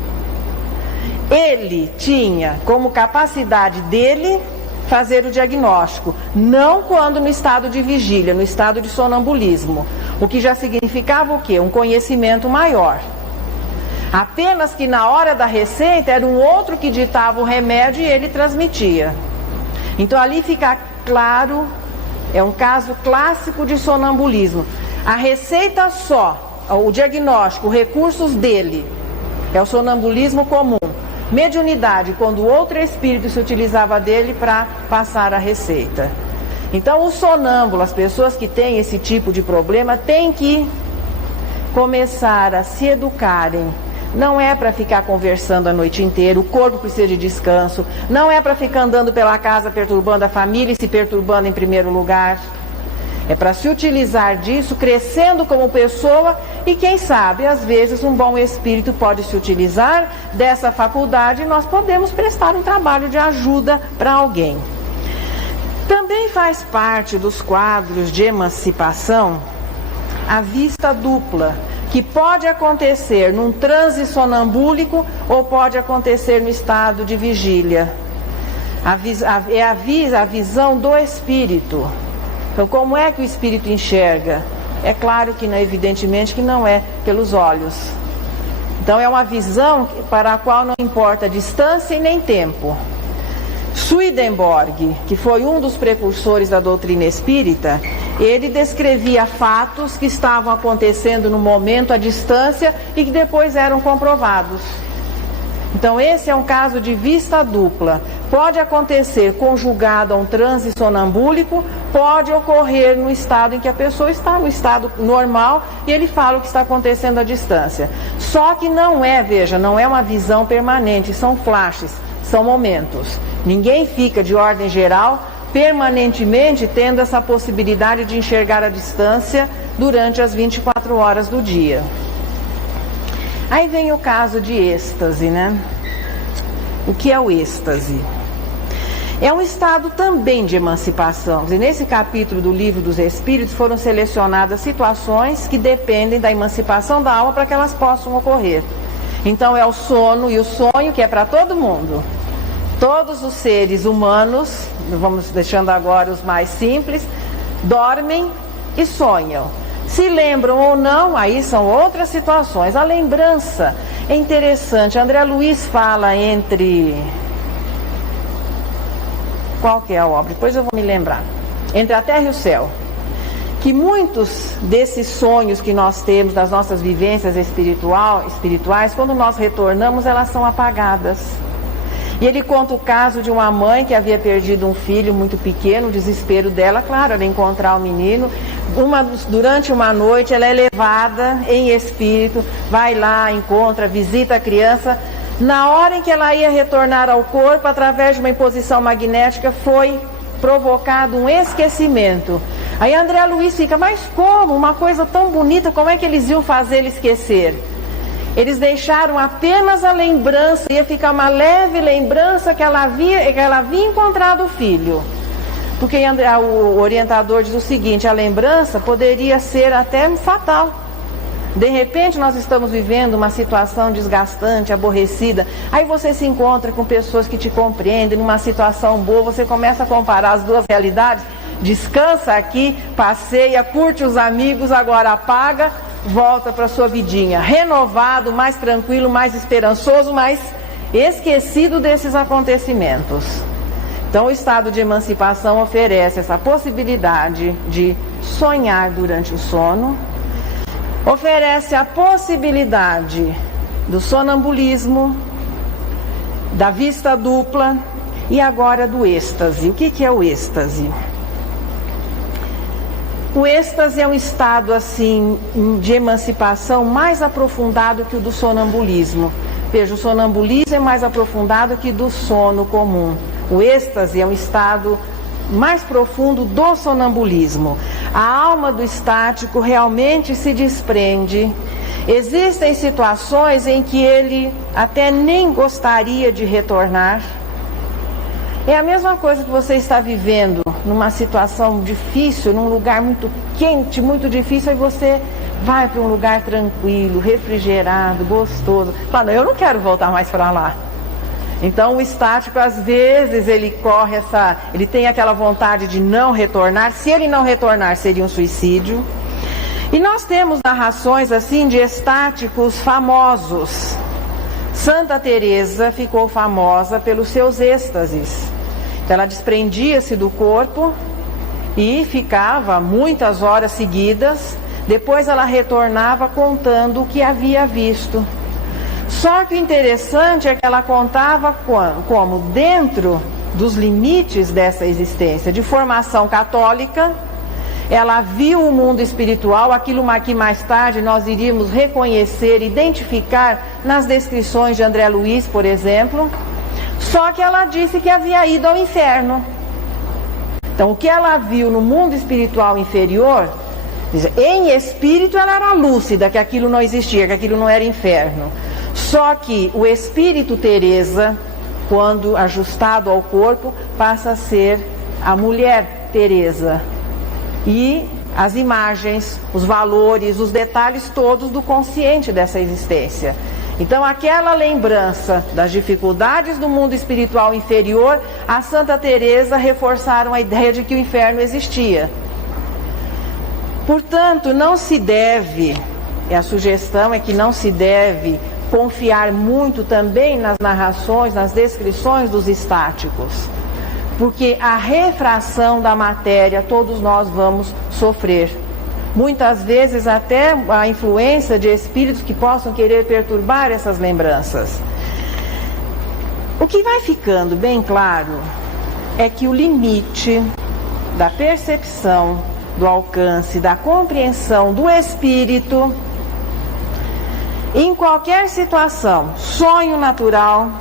Ele tinha como capacidade dele fazer o diagnóstico, não quando no estado de vigília, no estado de sonambulismo, o que já significava o quê? Um conhecimento maior. Apenas que na hora da receita era um outro que ditava o remédio e ele transmitia. Então ali fica claro, é um caso clássico de sonambulismo. A receita só, o diagnóstico, os recursos dele, é o sonambulismo comum. Mediunidade, quando outro espírito se utilizava dele para passar a receita. Então o sonâmbulo, as pessoas que têm esse tipo de problema, têm que começar a se educarem. Não é para ficar conversando a noite inteira, o corpo precisa de descanso. Não é para ficar andando pela casa perturbando a família e se perturbando em primeiro lugar. É para se utilizar disso, crescendo como pessoa, e quem sabe, às vezes, um bom espírito pode se utilizar dessa faculdade e nós podemos prestar um trabalho de ajuda para alguém. Também faz parte dos quadros de emancipação a vista dupla, que pode acontecer num transe sonambúlico ou pode acontecer no estado de vigília. É a visão do espírito. Então, como é que o espírito enxerga? É claro que, evidentemente, que não é pelos olhos. Então, é uma visão para a qual não importa distância e nem tempo. Swedenborg, que foi um dos precursores da doutrina espírita, ele descrevia fatos que estavam acontecendo no momento à distância e que depois eram comprovados. Então esse é um caso de vista dupla. Pode acontecer conjugado a um transe sonambúlico, pode ocorrer no estado em que a pessoa está, no estado normal, e ele fala o que está acontecendo à distância. Só que não é, veja, não é uma visão permanente, são flashes, são momentos. Ninguém fica, de ordem geral, permanentemente tendo essa possibilidade de enxergar a distância durante as 24 horas do dia. Aí vem o caso de êxtase, né? O que é o êxtase? É um estado também de emancipação. E nesse capítulo do Livro dos Espíritos foram selecionadas situações que dependem da emancipação da alma para que elas possam ocorrer. Então é o sono e o sonho, que é para todo mundo. Todos os seres humanos, vamos deixando agora os mais simples, dormem e sonham. Se lembram ou não, aí são outras situações. A lembrança é interessante. André Luiz fala entre... Qual que é a obra? Depois eu vou me lembrar. Entre a Terra e o Céu. Que muitos desses sonhos que nós temos, das nossas vivências espirituais, quando nós retornamos, elas são apagadas. E ele conta o caso de uma mãe que havia perdido um filho muito pequeno, o desespero dela, claro, era encontrar o menino. Durante uma noite ela é levada em espírito, vai lá, encontra, visita a criança. Na hora em que ela ia retornar ao corpo, através de uma imposição magnética, foi provocado um esquecimento. Aí André Luiz fica, mas como? Uma coisa tão bonita, como é que eles iam fazer ele esquecer? Eles deixaram apenas a lembrança, ia ficar uma leve lembrança que ela havia encontrado o filho. Porque o orientador diz o seguinte: a lembrança poderia ser até fatal. De repente nós estamos vivendo uma situação desgastante, aborrecida. Aí você se encontra com pessoas que te compreendem, numa situação boa, você começa a comparar as duas realidades. Descansa aqui, passeia, curte os amigos, agora apaga, volta para sua vidinha. Renovado, mais tranquilo, mais esperançoso, mais esquecido desses acontecimentos. Então o estado de emancipação oferece essa possibilidade de sonhar durante o sono, oferece a possibilidade do sonambulismo, da vista dupla e agora do êxtase. O que é o êxtase? O êxtase é um estado assim de emancipação mais aprofundado que o do sonambulismo. Veja, o sonambulismo é mais aprofundado que do sono comum. O êxtase é um estado mais profundo do sonambulismo. A alma do estático realmente se desprende. Existem situações em que ele até nem gostaria de retornar. É a mesma coisa que você está vivendo numa situação difícil, num lugar muito quente, muito difícil, aí você vai para um lugar tranquilo, refrigerado, gostoso. Fala, eu não quero voltar mais para lá. Então o estático, às vezes, ele tem aquela vontade de não retornar. Se ele não retornar, seria um suicídio. E nós temos narrações assim de estáticos famosos. Santa Teresa ficou famosa pelos seus êxtases. Então, ela desprendia-se do corpo e ficava muitas horas seguidas. Depois ela retornava contando o que havia visto. Só que o interessante é que ela contava como dentro dos limites dessa existência de formação católica, ela viu o mundo espiritual, aquilo que mais tarde nós iríamos reconhecer, identificar nas descrições de André Luiz, por exemplo. Só que ela disse que havia ido ao inferno. Então o que ela viu no mundo espiritual inferior, em espírito ela era lúcida, que aquilo não existia, que aquilo não era inferno. Só que o espírito Teresa, quando ajustado ao corpo, passa a ser a mulher Teresa. E as imagens, os valores, os detalhes todos do consciente dessa existência. Então aquela lembrança das dificuldades do mundo espiritual inferior, a Santa Teresa reforçaram a ideia de que o inferno existia. Portanto, não se deve, a sugestão é que não se deve confiar muito também nas narrações, nas descrições dos estáticos, porque a refração da matéria todos nós vamos sofrer. Muitas vezes até a influência de espíritos que possam querer perturbar essas lembranças. O que vai ficando bem claro é que o limite da percepção, do alcance, da compreensão do espírito, em qualquer situação, sonho natural,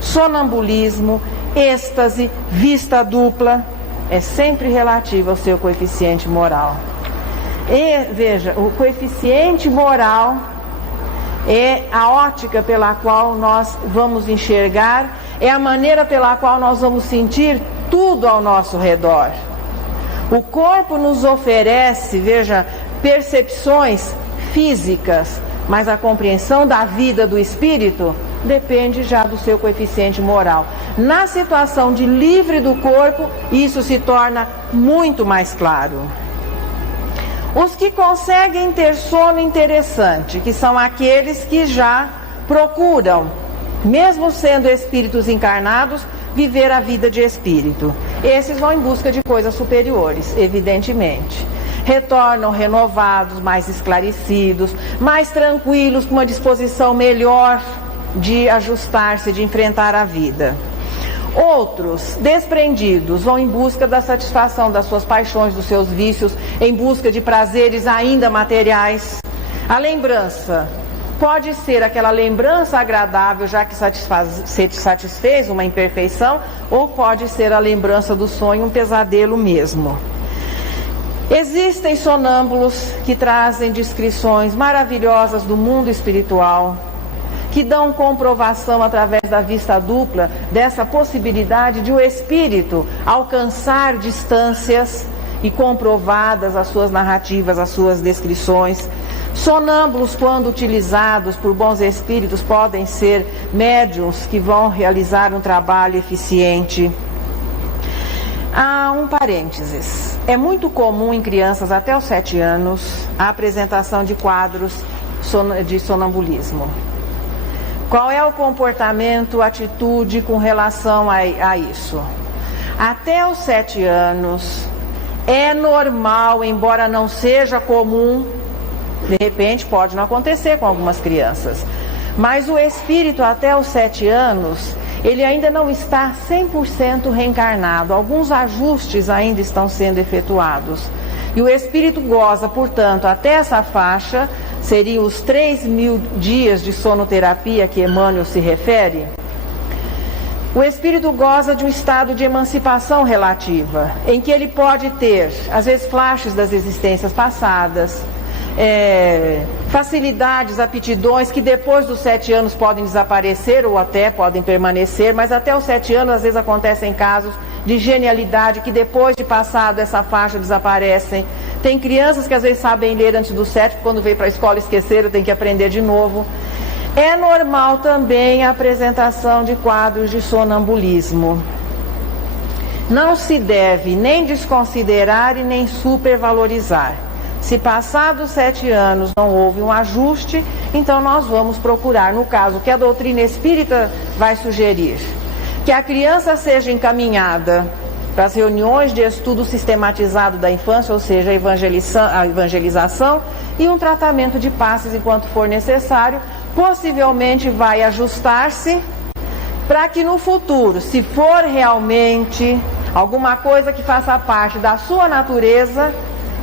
sonambulismo, êxtase, vista dupla, é sempre relativo ao seu coeficiente moral. E veja, o coeficiente moral é a ótica pela qual nós vamos enxergar, é a maneira pela qual nós vamos sentir tudo ao nosso redor. O corpo nos oferece, veja, percepções físicas, mas a compreensão da vida do espírito depende já do seu coeficiente moral. Na situação de livre do corpo, isso se torna muito mais claro. Os que conseguem ter sono interessante, que são aqueles que já procuram, mesmo sendo espíritos encarnados, viver a vida de espírito. Esses vão em busca de coisas superiores, evidentemente. Retornam renovados, mais esclarecidos, mais tranquilos, com uma disposição melhor de ajustar-se, de enfrentar a vida. Outros, desprendidos, vão em busca da satisfação das suas paixões, dos seus vícios, em busca de prazeres ainda materiais. A lembrança pode ser aquela lembrança agradável, já que satisfez uma imperfeição, ou pode ser a lembrança do sonho, um pesadelo mesmo. Existem sonâmbulos que trazem descrições maravilhosas do mundo espiritual. que dão comprovação através da vista dupla dessa possibilidade de o espírito alcançar distâncias e comprovadas as suas narrativas, as suas descrições. Sonâmbulos, quando utilizados por bons espíritos, podem ser médiuns que vão realizar um trabalho eficiente. Há um parênteses. É muito comum em crianças até os 7 anos a apresentação de quadros de sonambulismo. Qual é o comportamento, atitude com relação a isso? Até os 7 anos é normal, embora não seja comum, de repente pode não acontecer com algumas crianças, mas o espírito até os 7 anos, ele ainda não está 100% reencarnado, alguns ajustes ainda estão sendo efetuados. E o espírito goza, portanto, até essa faixa, seriam os 3.000 dias de sonoterapia que Emmanuel se refere. O espírito goza de um estado de emancipação relativa, em que ele pode ter, às vezes, flashes das existências passadas, facilidades, aptidões que depois dos 7 anos podem desaparecer ou até podem permanecer, mas até os 7 anos às vezes acontecem casos de genialidade que depois de passado essa faixa desaparecem. Tem crianças que às vezes sabem ler antes do 7, quando veio para a escola esqueceram, tem que aprender de novo. É normal também a apresentação de quadros de sonambulismo. Não se deve nem desconsiderar e nem supervalorizar. Se passados 7 anos não houve um ajuste, então nós vamos procurar, no caso que a doutrina espírita vai sugerir, que a criança seja encaminhada para as reuniões de estudo sistematizado da infância, ou seja, a evangelização e um tratamento de passes enquanto for necessário, possivelmente vai ajustar-se para que no futuro, se for realmente alguma coisa que faça parte da sua natureza,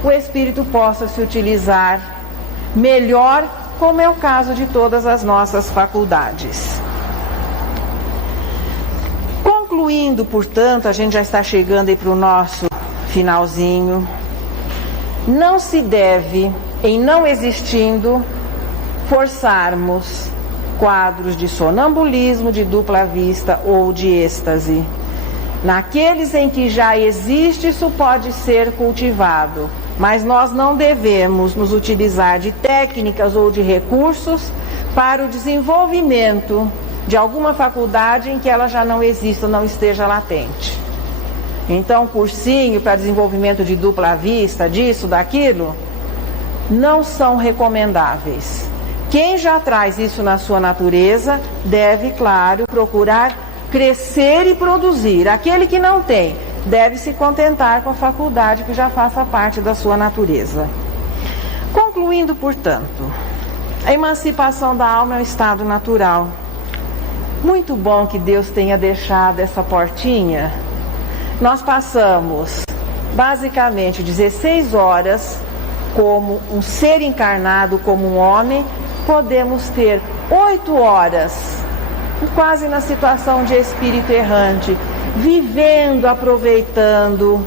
o espírito possa se utilizar melhor, como é o caso de todas as nossas faculdades. Concluindo, portanto, a gente já está chegando aí para o nosso finalzinho. Não se deve, em não existindo, forçarmos quadros de sonambulismo, de dupla vista ou de êxtase. Naqueles em que já existe, isso pode ser cultivado, mas nós não devemos nos utilizar de técnicas ou de recursos para o desenvolvimento de alguma faculdade em que ela já não exista, não esteja latente. Então, cursinho para desenvolvimento de dupla vista, disso, daquilo, não são recomendáveis. Quem já traz isso na sua natureza deve, claro, procurar crescer e produzir. Aquele que não tem, deve se contentar com a faculdade que já faça parte da sua natureza. Concluindo, portanto, a emancipação da alma é um estado natural. Muito bom que Deus tenha deixado essa portinha. Nós passamos basicamente 16 horas como um ser encarnado, como um homem. Podemos ter 8 horas, quase na situação de espírito errante, vivendo, aproveitando,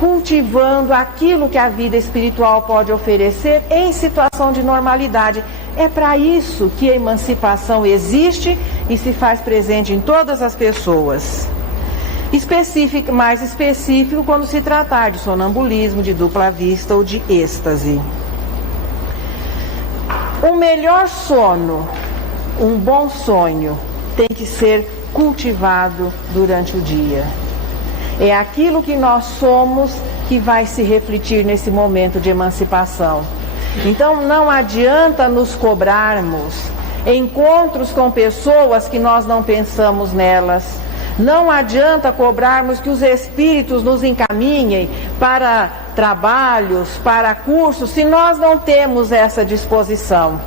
cultivando aquilo que a vida espiritual pode oferecer em situação de normalidade. É para isso que a emancipação existe e se faz presente em todas as pessoas. Mais específico quando se tratar de sonambulismo, de dupla vista ou de êxtase. O melhor sono, um bom sonho, tem que ser cultivado durante o dia. É aquilo que nós somos que vai se refletir nesse momento de emancipação. Então não adianta nos cobrarmos encontros com pessoas que nós não pensamos nelas. Não adianta cobrarmos que os espíritos nos encaminhem para trabalhos, para cursos, se nós não temos essa disposição.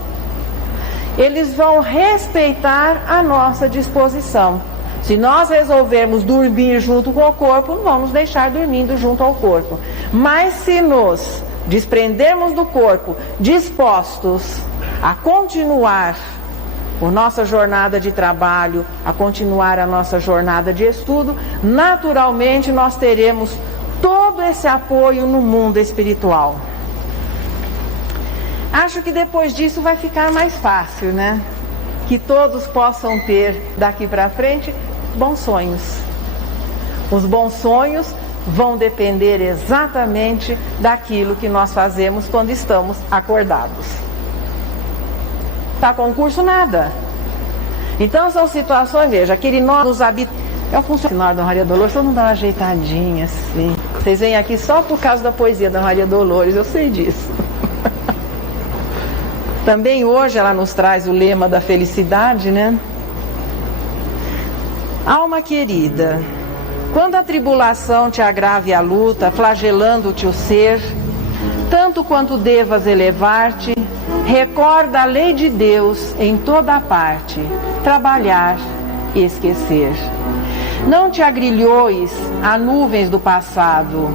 Eles vão respeitar a nossa disposição. Se nós resolvermos dormir junto com o corpo, não vamos deixar dormindo junto ao corpo. Mas se nos desprendermos do corpo, dispostos a continuar a nossa jornada de trabalho, a continuar a nossa jornada de estudo, naturalmente nós teremos todo esse apoio no mundo espiritual. Acho que depois disso vai ficar mais fácil, né? que todos possam ter daqui para frente bons sonhos. Os bons sonhos vão depender exatamente daquilo que nós fazemos quando estamos acordados. Tá concurso nada. Então são situações, veja, aquele nó nos habita. É o funcionário da Maria Dolores, todo mundo dá uma ajeitadinha assim. Vocês vêm aqui só por causa da poesia da Maria Dolores, eu sei disso. Também hoje ela nos traz o lema da felicidade, né? Alma querida, quando a tribulação te agrave a luta, flagelando-te o ser, tanto quanto devas elevar-te, recorda a lei de Deus em toda a parte, trabalhar e esquecer. Não te agrilhoes a nuvens do passado,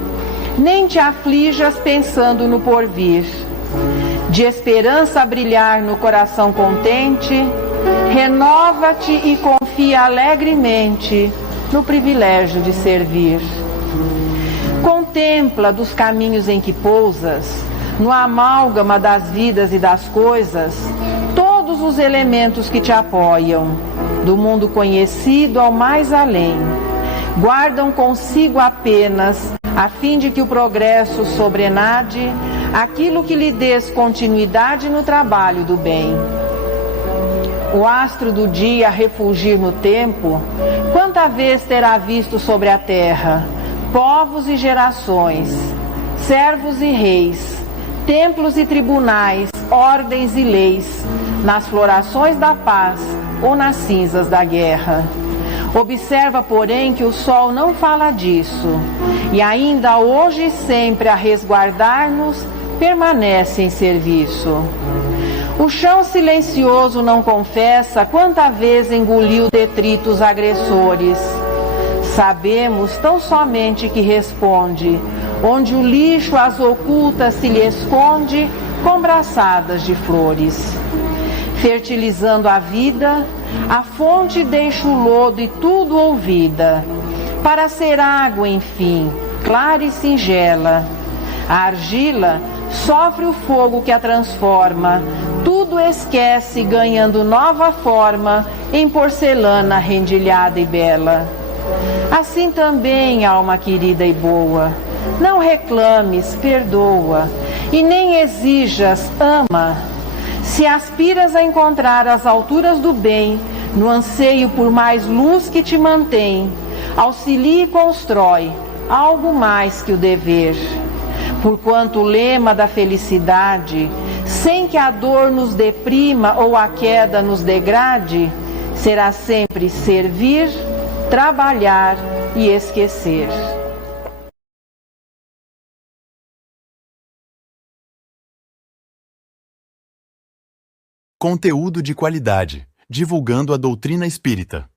nem te aflijas pensando no porvir. De esperança a brilhar no coração contente, renova-te e confia alegremente no privilégio de servir. Contempla dos caminhos em que pousas, no amálgama das vidas e das coisas, todos os elementos que te apoiam, do mundo conhecido ao mais além. Guardam consigo apenas, a fim de que o progresso sobrenade, aquilo que lhe dês continuidade no trabalho do bem. O astro do dia a refulgir no tempo, quanta vez terá visto sobre a terra povos e gerações, servos e reis, templos e tribunais, ordens e leis, nas florações da paz ou nas cinzas da guerra. Observa, porém, que o sol não fala disso, e ainda hoje e sempre a resguardar-nos, permanece em serviço. O chão silencioso não confessa quanta vez engoliu detritos agressores. Sabemos tão somente que responde, onde o lixo às ocultas se lhe esconde com braçadas de flores. Fertilizando a vida, a fonte deixa o lodo e tudo ouvida, para ser água, enfim, clara e singela. A argila sofre o fogo que a transforma, tudo esquece, ganhando nova forma em porcelana rendilhada e bela. Assim também, alma querida e boa, não reclames, perdoa, e nem exijas, ama. Se aspiras a encontrar as alturas do bem, no anseio por mais luz que te mantém, auxilia e constrói algo mais que o dever. Porquanto o lema da felicidade, sem que a dor nos deprima ou a queda nos degrade, será sempre servir, trabalhar e esquecer. Conteúdo de qualidade, divulgando a doutrina espírita.